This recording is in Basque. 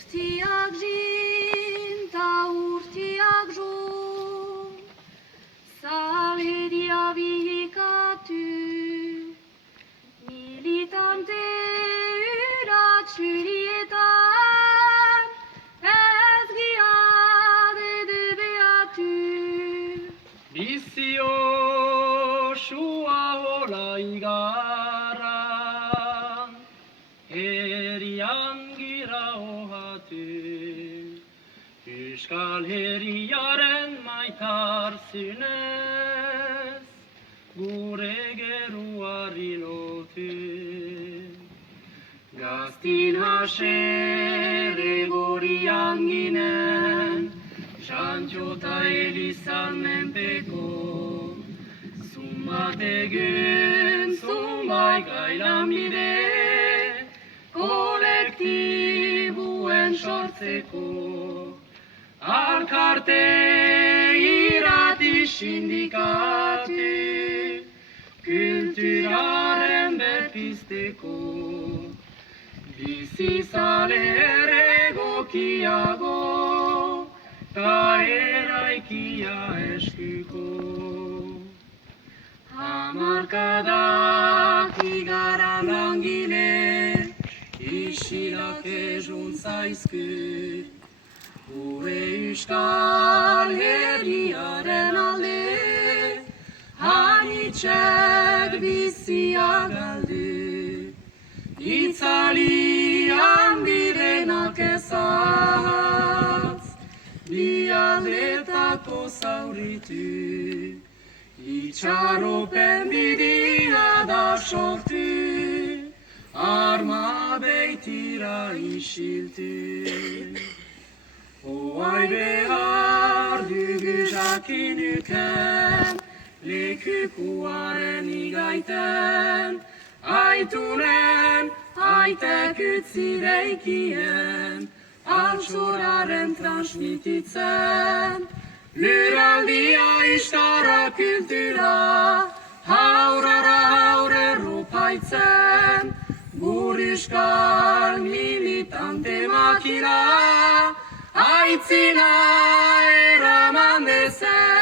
Urtiak jin ta urtiak jo, zaleria bihikatu, militante uratxurietan, ez giade debeatu. Bizi osua hola igaran, herian gira ohatu, Euskal Herriaren maitarzunez, gure geruari lotu. Gaztin haserre gorian ginen, Santxo eta Elizan menpeko, zumbat egun, zumbai gailan bide, kolektibuen sortzeko, alkarte irati sindikatu, kulturaren berpizteko, bizizale egokiago, ta eraikia eskuko. Hamarkadak igaran langile, isilak ezun zaizku, gure Euskal Herriaren alde, hanitzek bizia galdu, itzalian direnak ezatz, bialdetako zauritu, itxaropen bidia da sortu, arma beitira isiltu. Oai behar dugu jakinuken, lekukoaren igaiten, aitunen, aitek utzi deikien, altxoraren transmititzen, luraldia istara kultura, haurara haure rupaitzen, Euskal militante makina, aitzina eraman dezen.